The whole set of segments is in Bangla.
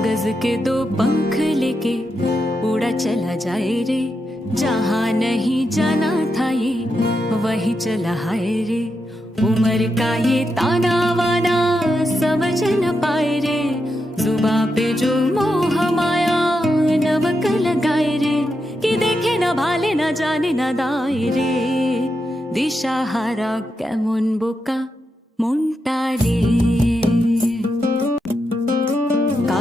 कागज के दो पंख लेके उड़ा चला जाए रे जहाँ नहीं जाना था ये वही चला हाय रे उम्र का ये ताना वाना समझ न पाए रे जुबा पे जो मोह माया नमक लगाए रे कि देखे न भाले न जाने न दाए रे দিশা হারা কেমন বোকা মনটা রে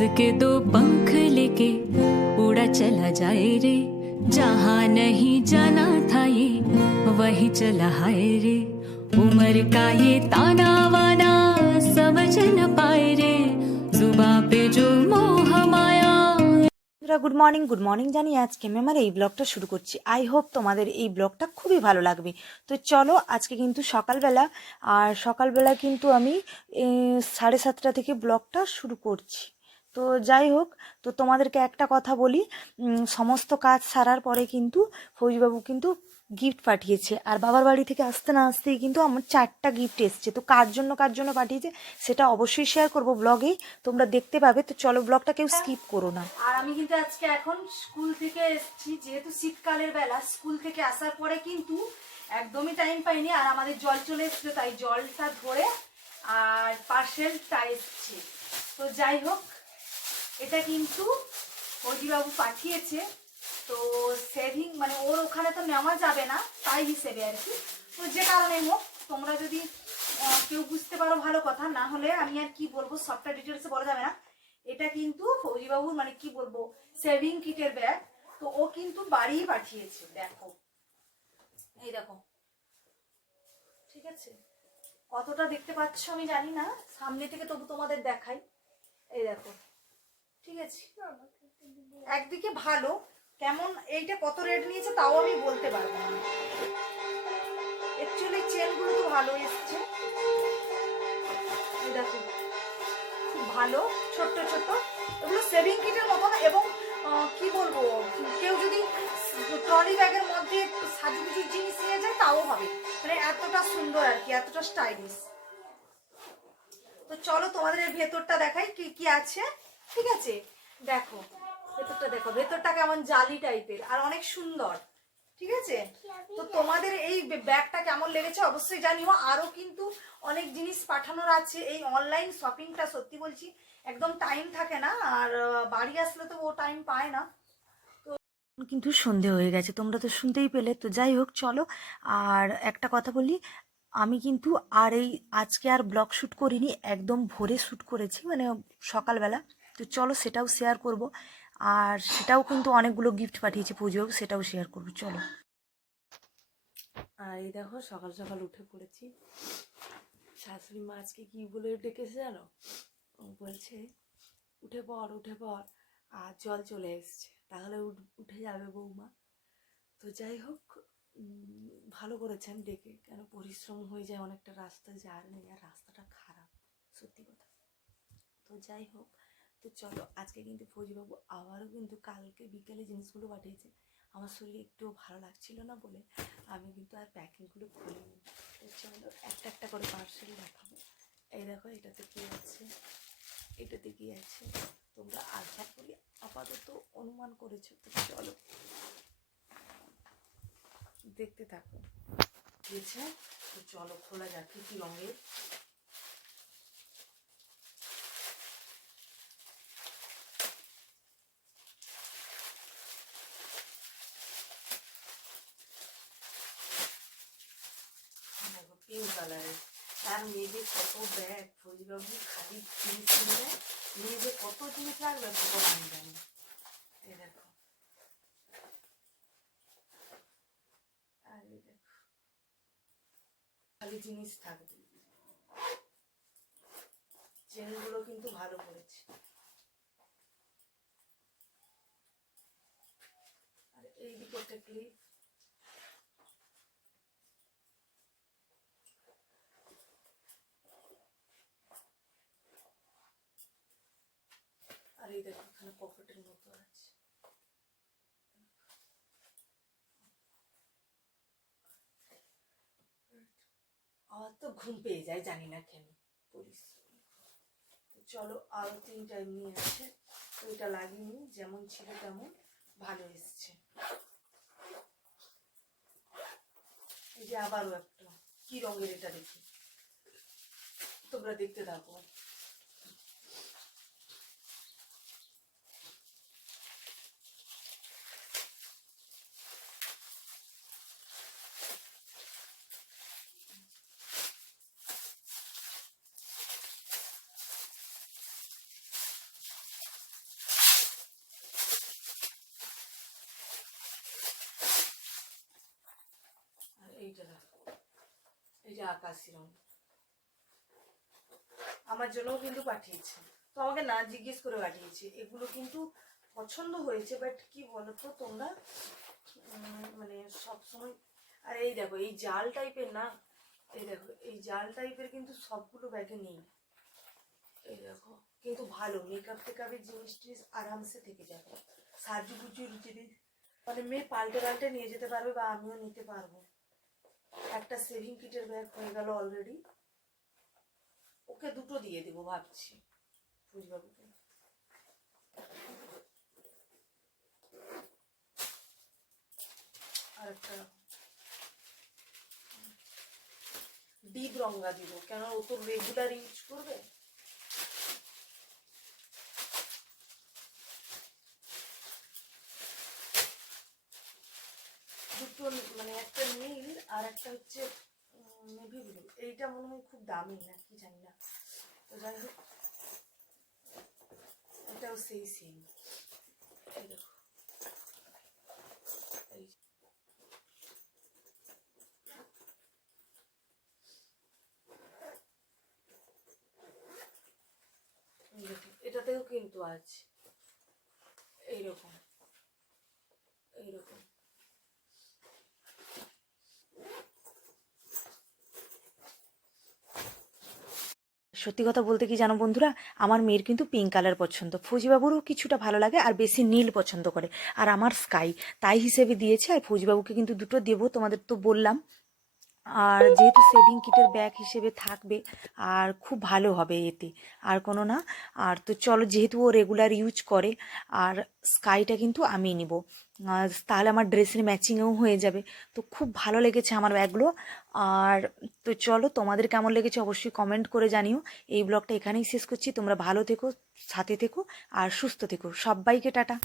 के दो पंख लेके उड़ा चला जाए रे जहाँ नहीं जाना था ये वही चला हाय रे उम्र का ये ताना वाना समझ न पाए रे जुबा पे जो मोह माया বন্ধুরা গুড মর্নিং গুড মর্নিং জানি আজকে আমি আমার এই ব্লগটা শুরু করছি আই হোপ তোমাদের এই ব্লগটা খুবই ভালো লাগবে তো চলো আজকে কিন্তু সকালবেলা আর সকালবেলা কিন্তু আমি এ, সাড়ে সাতটা থেকে ব্লগটা শুরু করছি তো যাই হোক তো তোমাদেরকে একটা কথা বলি সমস্ত কাজ সারার পরে কিন্তু ফৌজবাবু কিন্তু গিফট পাঠিয়েছে। আর বাবার বাড়ি থেকে আসতে না আসতেই কিন্তু আমার চারটা গিফট এসছে। তো কার জন্য কার জন্য পাঠিয়েছে সেটা অবশ্যই শেয়ার করব ব্লগেই তোমরা দেখতে পাবে। তো চলো ব্লগটা কেউ স্কিপ করো না। আর আমি কিন্তু আজকে এখন স্কুল থেকে এসেছি যেহেতু শীতকালের বেলা স্কুল থেকে আসার পরে কিন্তু একদমই টাইম পাইনি আর আমাদের জল চলে এসেছিল তাই জলটা ধরে আর পার্সেলটা এসছে। তো যাই হোক এটা কিন্তু বাবু পাঠিয়েছে। তো সেভিং মানে ওর ওখানে তো নেওয়া যাবে না, তাই হিসেবে আর কি। তো যে কারণে হোক, তোমরা যদি কেউ বুঝতে পারো ভালো কথা, না হলে আমি আর কি বলব সবটা ডিটেলসে বলা যাবে না। এটা কিন্তু ফৌজিবাবুর মানে কি বলব, সেভিং কিটের ব্যাগ তো ও কিন্তু বাড়ি পাঠিয়েছে, দেখো। এই দেখো। ঠিক আছে? কতটা দেখতে পাচ্ছ আমি জানি না, সামনে থেকে তবু তোমাদের দেখাই। এই দেখো। ঠিক আছে। একদিকে ভালো কেমন এইটা কত রেট নিয়েছে তাও আমি বলতে পারব না। অ্যাকচুয়ালি চেনগুলো তো ভালো এসছে। দেখো খুব ভালো ছোট্ট ছোট্ট। এগুলো সেভিং কিটের মতন এবং কি বলব কেউ যদি ট্রলি ব্যাগের মধ্যে সাজুগুজুর জিনিস নিয়ে যায় তাও হবে। মানে এতটা সুন্দর আর কি এতটা স্টাইলিশ তো চলো তোমাদের ভেতরটা দেখাই কি কি আছে। ঠিক আছে? দেখো, ভেতরটা দেখো, ভেতরটা কেমন জালি টাইপের আর অনেক সুন্দর। ঠিক আছে? তো তোমাদের এই ব্যাগটা কেমন লেগেছে অবশ্যই জানিও। আরও কিন্তু অনেক জিনিস পাঠানোর আছে। এই অনলাইন শপিংটা সত্যি বলছি, একদম টাইম থাকে না। আর বাড়ি আসলে তো ও টাইম পায় না। কিন্তু সন্ধে হয়ে গেছে। তোমরা তো শুনতেই পেলে। তো যাই হোক, চলো। আর একটা কথা বলি, আমি কিন্তু আর এই আজকে আর ব্লগ শ্যুট করিনি। একদম ভোরে শ্যুট করেছি মানে সকালবেলা। তো চলো সেটাও শেয়ার করব। আর সেটাও কিন্তু অনেকগুলো গিফট পাঠিয়েছি পুজো সেটাও শেয়ার করব, চলো। আর এই দেখো, সকাল সকাল উঠে পড়েছি। শাশুড়ি মা আজকে কি বলে ডেকেছে জানো? বলছে, উঠে পড় উঠে পড়। আর জল চলে এসছে। তাহলে উঠ- যাবে বৌমা। তো যাই হোক ভালো করেছেন ডেকে। কেন পরিশ্রম হয়ে যায়, অনেকটা রাস্তা জার্নি আর রাস্তাটা খারাপ। সত্যি কথা। তো যাই হোক তো চলো, আজকে কিন্তু ফৌজিবাবু আবারও কিন্তু কালকে বিকেলে জিনিসগুলো পাঠিয়েছে। আমার শরীর একটুও ভালো লাগছিল না বলে আমি কিন্তু আর প্যাকিংগুলো খুলিনি। তো চলো, একটা একটা করে পার্সেল দেখাবো। এই দেখো, এটাতে কী আছে? এটাতে কী আছে? তোমরা আশা করি আপাতত অনুমান করেছ। তো চলো, দেখতে থাকো। দিয়েছে তো চলো, খোলা যাক কি রঙের। কালারের তার মেয়েদের কত ব্যাগ ফৌজবাবু খালি জিনিস কিনবে? মেয়েদের কত জিনিস লাগবে কত আমি জানি খালি জিনিস থাকবে। চেনগুলো কিন্তু ভালো করেছে। আর এই দিকে একটা ক্লিপ এই এখানে পকেটের মতো আছে। আমার তো ঘুম পেয়ে যায়, জানি না কেন তো চলো আরও তিনটা এমনি আছে তো এটা যেমন ছিল তেমন ভালো এসছে। এই যে আবারও একটা, কি রঙের এটা দেখি? তোমরা দেখতে থাকো আর এইটা দেখো এই যে আকাশি আমার জন্যও কিন্তু পাঠিয়েছে। তো আমাকে না জিজ্ঞেস করে পাঠিয়েছে। এগুলো কিন্তু পছন্দ হয়েছে বাট কি বলতো তোমরা? মানে সবসময় আর এই দেখো, এই জাল টাইপের না এই দেখো, এই জাল টাইপের কিন্তু সবগুলো ব্যাগে নেই। এই দেখো, কিন্তু ভালো মেকআপ টেকআপের জিনিস টিনিস আরামসে থেকে যাবে। সাজুগুজুর জিনিস মানে মেয়ে পাল্টে পাল্টে নিয়ে যেতে পারবে বা আমিও নিতে পারব। একটা সেভিং কিটের ব্যাগ হয়ে গেল অলরেডি ওকে দুটো দিয়ে দেবো ভাবছি। ফুজবাবুকে আর একটা ডিপ রঙা দিব। কেন, ও তো রেগুলার ইউজ করবে? দুটো মানে একটা হচ্ছে নেভি ব্লু এইটা মনে হয় খুব দামি, না কি জানি না। তো যাই হোক, এটাও সেই সেম এটাতেও কিন্তু আছে। এইরকম। এইরকম। সত্যি কথা বলতে কি জানো বন্ধুরা? আমার মেয়ের কিন্তু পিঙ্ক কালার পছন্দ। ফৌজিবাবুরও কিছুটা ভালো লাগে আর বেশি নীল পছন্দ করে। আর আমার স্কাই তাই হিসেবে দিয়েছে। আর ফৌজিবাবুকে কিন্তু দুটো দেবো তোমাদের তো বললাম। আর যেহেতু সেভিং কিটের ব্যাগ হিসেবে থাকবে, আর খুব ভালো হবে এতে। আর কোনো না, আর তো চলো যেহেতু ও রেগুলার ইউজ করে, আর স্কাইটা কিন্তু আমি নিব। তাহলে আমার ড্রেসের ম্যাচিংয়েও হয়ে যাবে। তো খুব ভালো লেগেছে আমার ব্যাগগুলো আর তো চলো, তোমাদের কেমন লেগেছে অবশ্যই কমেন্ট করে জানিও। এই ব্লগটা এখানেই শেষ করছি। তোমরা ভালো থেকো, সাথে থেকো, আর সুস্থ থেকো। সবাইকে টাটা।